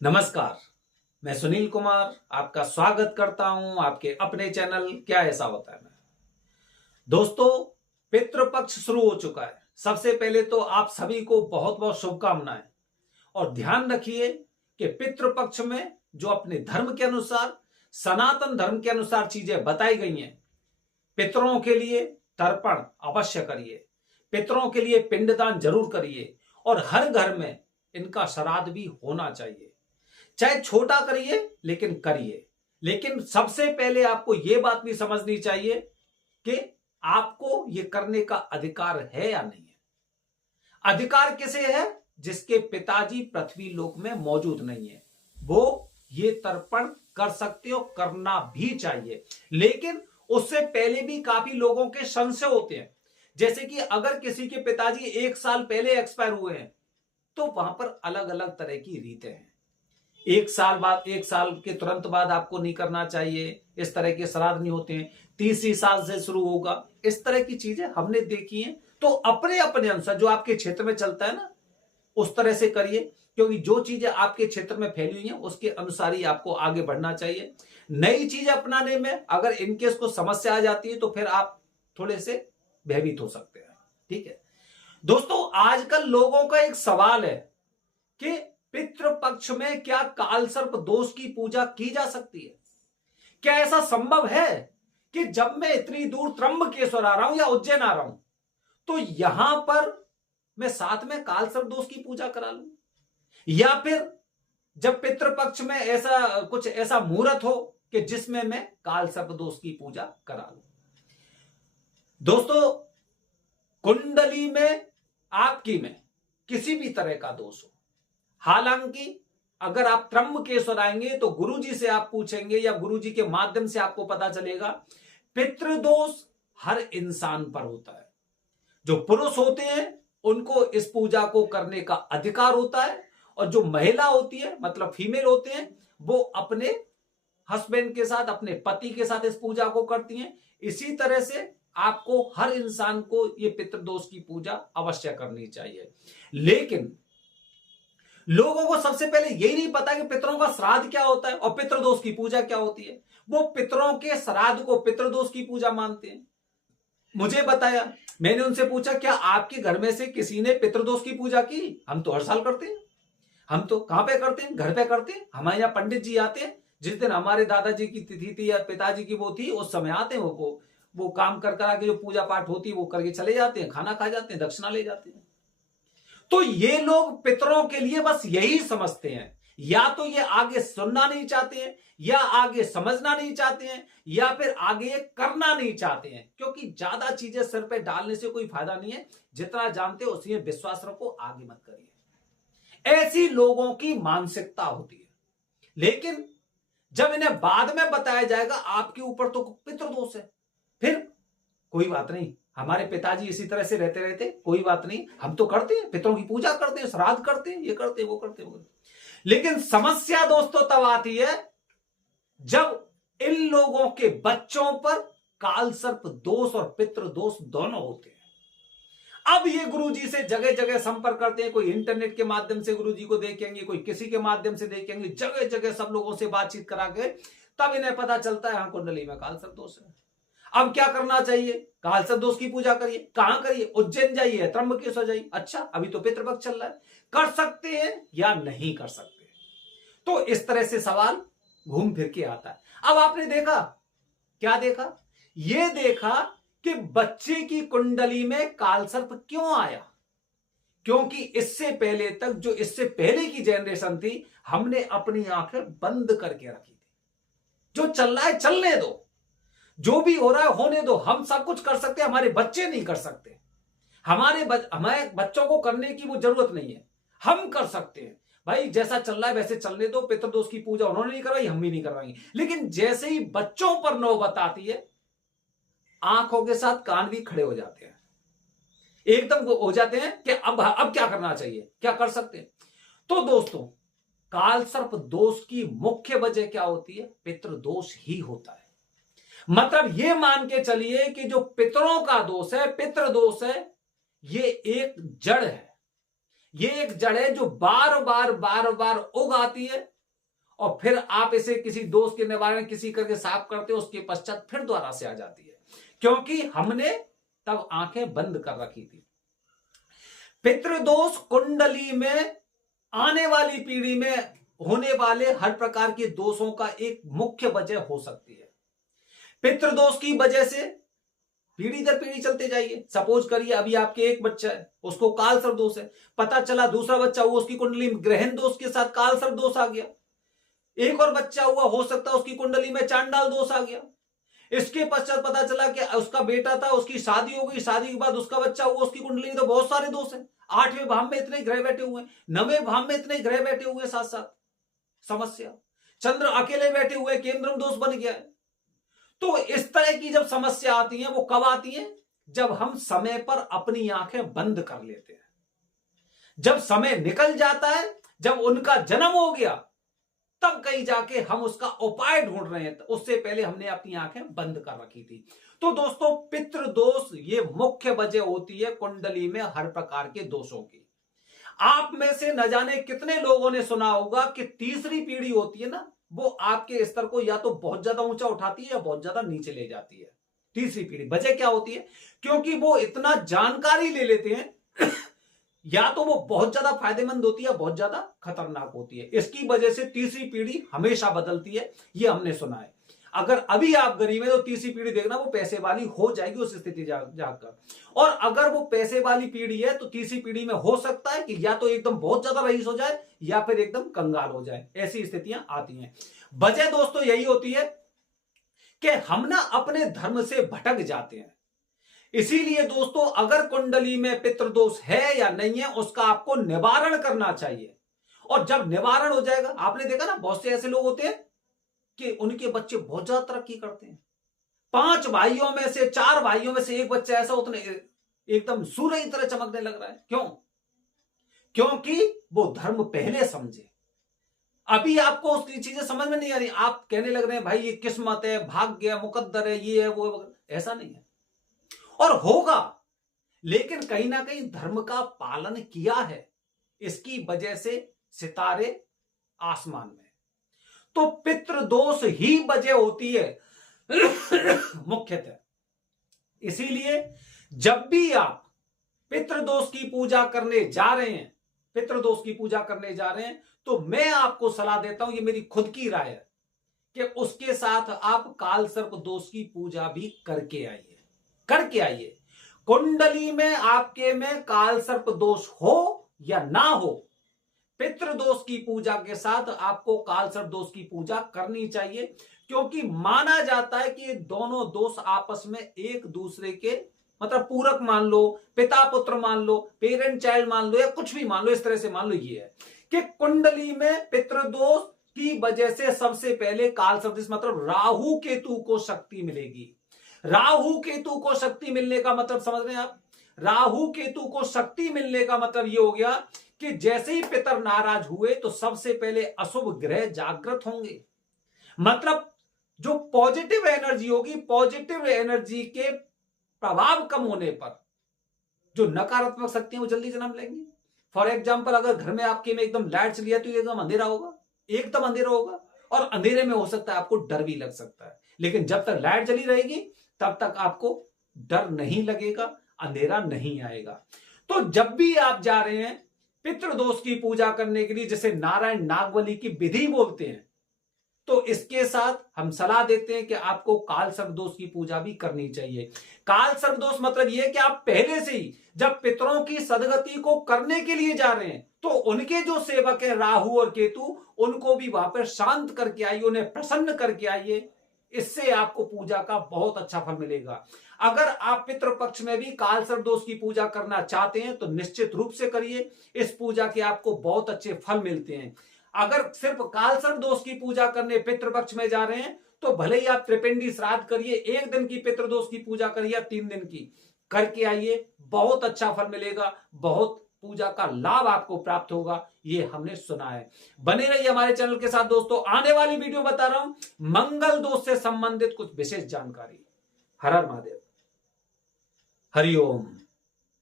नमस्कार। मैं सुनील कुमार आपका स्वागत करता हूं आपके अपने चैनल क्या ऐसा होता है में। दोस्तों, पितृपक्ष शुरू हो चुका है। सबसे पहले तो आप सभी को बहुत बहुत शुभकामनाएं। और ध्यान रखिए कि पितृपक्ष में जो अपने धर्म के अनुसार, सनातन धर्म के अनुसार चीजें बताई गई हैं, पितरों के लिए तर्पण अवश्य करिए, पितरों के लिए पिंडदान जरूर करिए और हर घर में इनका श्राद्ध भी होना चाहिए। चाहे छोटा करिए लेकिन करिए। लेकिन सबसे पहले आपको यह बात भी समझनी चाहिए कि आपको यह करने का अधिकार है या नहीं है। अधिकार किसे है? जिसके पिताजी पृथ्वी लोक में मौजूद नहीं है, वो ये तर्पण कर सकते हो, करना भी चाहिए। लेकिन उससे पहले भी काफी लोगों के संशय होते हैं। जैसे कि अगर किसी के पिताजी 1 साल पहले एक्सपायर हुए हैं तो वहां पर अलग अलग तरह की रीतें हैं। 1 साल के तुरंत बाद आपको नहीं करना चाहिए, इस तरह के श्राद्ध नहीं होते हैं। तीसरी साल से शुरू होगा, इस तरह की चीजें हमने देखी हैं। तो अपने अपने अनुसार जो आपके क्षेत्र में चलता है ना, उस तरह से करिए, क्योंकि जो चीजें आपके क्षेत्र में फैली हुई हैं उसके अनुसार ही आपको आगे बढ़ना चाहिए। नई चीजें अपनाने में अगर इनकेस को समस्या आ जाती है तो फिर आप थोड़े से भयभीत हो सकते हैं। ठीक है दोस्तों, आजकल लोगों का एक सवाल है कि पितृपक्ष में क्या कालसर्प दोष की पूजा की जा सकती है? क्या ऐसा संभव है कि जब मैं इतनी दूर त्र्यंबकेश्वर आ रहा हूं या उज्जैन आ रहा हूं तो यहां पर मैं साथ में कालसर्प दोष की पूजा करा लूं? या फिर जब पितृपक्ष में ऐसा मुहूर्त हो कि जिसमें मैं कालसर्प दोष की पूजा करा लूं? दोस्तों, कुंडली में आपकी में किसी भी तरह का दोष हो, हालांकि अगर आप त्र्यंबकेश्वर आएंगे तो गुरुजी से आप पूछेंगे या गुरुजी के माध्यम से आपको पता चलेगा, पितृदोष हर इंसान पर होता है। जो पुरुष होते हैं उनको इस पूजा को करने का अधिकार होता है, और जो महिला होती है मतलब फीमेल होते हैं वो अपने हस्बैंड के साथ, अपने पति के साथ इस पूजा को करती हैं। इसी तरह से आपको हर इंसान को ये पितृदोष की पूजा अवश्य करनी चाहिए। लेकिन लोगों को सबसे पहले यही नहीं पता कि पितरों का श्राद्ध क्या होता है और पितृदोष की पूजा क्या होती है। वो पितरों के श्राद्ध को पितृदोष की पूजा मानते हैं। मुझे बताया, मैंने उनसे पूछा क्या आपके घर में से किसी ने पितृदोष की पूजा की? हम तो हर साल करते हैं। हम तो कहां पे करते हैं? घर पे करते हैं। हमारे यहाँ पंडित जी आते हैं, जिस दिन हमारे दादाजी की तिथि थी या पिताजी की वो थी, उस समय आते हैं। वो काम कर आके जो पूजा पाठ होती है वो करके चले जाते हैं, खाना खा जाते हैं, दक्षिणा ले जाते हैं। तो ये लोग पितरों के लिए बस यही समझते हैं, या तो ये आगे सुनना नहीं चाहते हैं, या आगे समझना नहीं चाहते हैं, या फिर आगे करना नहीं चाहते हैं। क्योंकि ज्यादा चीजें सिर पे डालने से कोई फायदा नहीं है। जितना जानते हो उसी में विश्वास रखो, आगे मत करिए। ऐसी लोगों की मानसिकता होती है। लेकिन जब इन्हें बाद में बताया जाएगा आपके ऊपर तो पितृदोष है, फिर कोई बात नहीं, हमारे पिताजी इसी तरह से रहते रहते, कोई बात नहीं, हम तो करते हैं, पितरों की पूजा करते हैं, श्राद्ध करते हैं, ये करते हैं, वो करते हैं। लेकिन समस्या दोस्तों तब आती है जब इन लोगों के बच्चों पर कालसर्प दोष और पितृदोष दोनों होते हैं। अब ये गुरुजी से जगह जगह संपर्क करते हैं। कोई इंटरनेट के माध्यम से गुरुजी को देखेंगे, कोई किसी के माध्यम से देखेंगे, जगह जगह सब लोगों से बातचीत करा के तब इन्हें पता चलता है हाँ, कुंडली में कालसर्प दोष है। अब क्या करना चाहिए? कालसर्प दोष की पूजा करिए। कहां करिए? उज्जैन जाइए, त्र्यंबकेश्वर जाइए। अच्छा, अभी तो पितृपक्ष चल रहा है, कर सकते हैं या नहीं कर सकते? तो इस तरह से सवाल घूम फिर के आता है। अब आपने देखा, क्या देखा? यह देखा कि बच्चे की कुंडली में कालसर्प क्यों आया। क्योंकि इससे पहले तक, जो इससे पहले की जनरेशन थी, हमने अपनी आंखें बंद करके रखी थी। जो चल रहा है चलने दो, जो भी हो रहा है होने दो, हम सब कुछ कर सकते हैं, हमारे बच्चे नहीं कर सकते। हमारे बच्चों को करने की वो जरूरत नहीं है, हम कर सकते हैं। भाई जैसा चल रहा है वैसे चलने दो। पितृदोष की पूजा उन्होंने नहीं करवाई, हम भी नहीं करवाएंगे। लेकिन जैसे ही बच्चों पर नौबत आती है, आंखों के साथ कान भी खड़े हो जाते हैं, एकदम हो जाते हैं कि अब क्या करना चाहिए, क्या कर सकते हैं। तो दोस्तों, कालसर्प दोष की मुख्य वजह क्या होती है? पितृदोष ही होता है। मतलब ये मान के चलिए कि जो पितरों का दोष है, पितृदोष है, ये एक जड़ है। ये एक जड़ है जो बार बार उग आती है और फिर आप इसे किसी दोष के निवारण किसी करके साफ करते हो, उसके पश्चात फिर दोबारा से आ जाती है, क्योंकि हमने तब आंखें बंद कर रखी थी। पितृदोष कुंडली में आने वाली पीढ़ी में होने वाले हर प्रकार के दोषों का एक मुख्य वजह हो सकती है। पितृदोष की वजह से पीढ़ी दर पीढ़ी चलते जाइए। सपोज करिए अभी आपके एक बच्चा है, उसको काल सर्प दोष है, पता चला दूसरा बच्चा हुआ, उसकी कुंडली में ग्रहण दोष के साथ काल सर्प दोष आ गया। एक और बच्चा हुआ, हो सकता है उसकी कुंडली में चांडाल दोष आ गया। इसके पश्चात पता चला कि उसका बेटा था, उसकी शादी हो गई, शादी के बाद उसका बच्चा हुआ, उसकी कुंडली में तो बहुत सारे दोष हैं। 8वें भाव में इतने ग्रह बैठे हुए हैं, 9वें भाव में इतने ग्रह बैठे हुए हैं, साथ साथ समस्या। चंद्र अकेले बैठे हुए, केंद्रम दोष बन गया है। तो इस तरह की जब समस्या आती है, वो कब आती है? जब हम समय पर अपनी आंखें बंद कर लेते हैं। जब समय निकल जाता है, जब उनका जन्म हो गया, तब कहीं जाके हम उसका उपाय ढूंढ रहे हैं। उससे पहले हमने अपनी आंखें बंद कर रखी थी। तो दोस्तों, पितृदोष ये मुख्य वजह होती है कुंडली में हर प्रकार के दोषों की। आप में से न जाने कितने लोगों ने सुना होगा कि तीसरी पीढ़ी होती है ना, वो आपके स्तर को या तो बहुत ज्यादा ऊंचा उठाती है या बहुत ज्यादा नीचे ले जाती है। तीसरी पीढ़ी वजह क्या होती है? क्योंकि वो इतना जानकारी ले लेते हैं या तो वो बहुत ज्यादा फायदेमंद होती है, बहुत ज्यादा खतरनाक होती है। इसकी वजह से तीसरी पीढ़ी हमेशा बदलती है, ये हमने सुना है। अगर अभी आप गरीब हैं तो तीसरी पीढ़ी देखना वो पैसे वाली हो जाएगी उस स्थिति जाकर। और अगर वो पैसे वाली पीढ़ी है तो तीसरी पीढ़ी में हो सकता है कि या तो एकदम बहुत ज्यादा रईस हो जाए या फिर एकदम कंगाल हो जाए। ऐसी स्थितियां आती हैं। वजह दोस्तों यही होती है कि हम ना अपने धर्म से भटक जाते हैं। इसीलिए दोस्तों, अगर कुंडली में पितृदोष है या नहीं है, उसका आपको निवारण करना चाहिए। और जब निवारण हो जाएगा, आपने देखा ना बहुत से ऐसे लोग होते हैं कि उनके बच्चे बहुत ज्यादा तरक्की करते हैं। 5 भाइयों में से 4 भाइयों में से एक बच्चा ऐसा उतने एकदम सूर्य की तरह चमकने लग रहा है। क्यों? क्योंकि वो धर्म पहले समझे। अभी आपको उसकी चीजें समझ में नहीं आ रही, आप कहने लग रहे हैं भाई ये किस्मत है, भाग्य है, मुकद्दर है, ये है वो है। ऐसा नहीं है, और होगा, लेकिन कहीं ना कहीं धर्म का पालन किया है, इसकी वजह से सितारे आसमान में। तो पितृदोष ही वजह होती है मुख्यतः। इसीलिए जब भी आप पितृदोष की पूजा करने जा रहे हैं, पितृदोष की पूजा करने जा रहे हैं, तो मैं आपको सलाह देता हूं, ये मेरी खुद की राय है, कि उसके साथ आप काल सर्प दोष की पूजा भी करके आइए। कुंडली में आपके में काल सर्प दोष हो या ना हो, पितृदोष की पूजा के साथ आपको काल सर्प दोष की पूजा करनी चाहिए। क्योंकि माना जाता है कि दोनों दोष आपस में एक दूसरे के मतलब पूरक मान लो, पिता पुत्र मान लो, पेरेंट चाइल्ड मान लो, या कुछ भी मान लो, इस तरह से मान लो। ये है कि कुंडली में पितृदोष की वजह से सबसे पहले काल सर्प दोष मतलब राहु केतु को शक्ति मिलेगी। राहु केतु को शक्ति मिलने का मतलब समझ रहे हैं आप? राहु केतु को शक्ति मिलने का मतलब यह हो गया कि जैसे ही पितर नाराज हुए तो सबसे पहले अशुभ ग्रह जागृत होंगे। मतलब जो पॉजिटिव एनर्जी होगी, पॉजिटिव एनर्जी के प्रभाव कम होने पर जो नकारात्मक शक्तियां वो जल्दी जन्म लेंगी। फॉर एग्जाम्पल, अगर घर में आपके में एकदम लाइट चली है तो एकदम अंधेरा होगा, एकदम अंधेरा होगा, और अंधेरे में हो सकता है आपको डर भी लग सकता है। लेकिन जब तक लाइट जली रहेगी तब तक आपको डर नहीं लगेगा, अंधेरा नहीं आएगा। तो जब भी आप जा रहे हैं पितृदोष की पूजा करने के लिए, जैसे नारायण नागबली की विधि बोलते हैं, तो इसके साथ हम सलाह देते हैं कि आपको काल सर्प दोष की पूजा भी करनी चाहिए। काल सर्प दोष मतलब यह कि आप पहले से ही जब पितरों की सदगति को करने के लिए जा रहे हैं तो उनके जो सेवक है राहु और केतु, उनको भी वहां पर शांत करके आइए, उन्हें प्रसन्न करके आइए। इससे आपको पूजा का बहुत अच्छा फल मिलेगा। अगर आप पितृपक्ष में भी काल सर्प दोष की पूजा करना चाहते हैं तो निश्चित रूप से करिए। इस पूजा के आपको बहुत अच्छे फल मिलते हैं। अगर सिर्फ काल सर्प दोष की पूजा करने पितृपक्ष में जा रहे हैं तो भले ही आप त्रिपिंडी श्राद्ध करिए, 1 दिन की पितृदोष की पूजा करिए, 3 दिन की करके आइए, बहुत अच्छा फल मिलेगा, बहुत पूजा का लाभ आपको प्राप्त होगा, ये हमने सुना है। बने रहिए हमारे चैनल के साथ दोस्तों। आने वाली वीडियो बता रहा हूं मंगल दोष से संबंधित कुछ विशेष जानकारी। हर हर महादेव, हरिओम।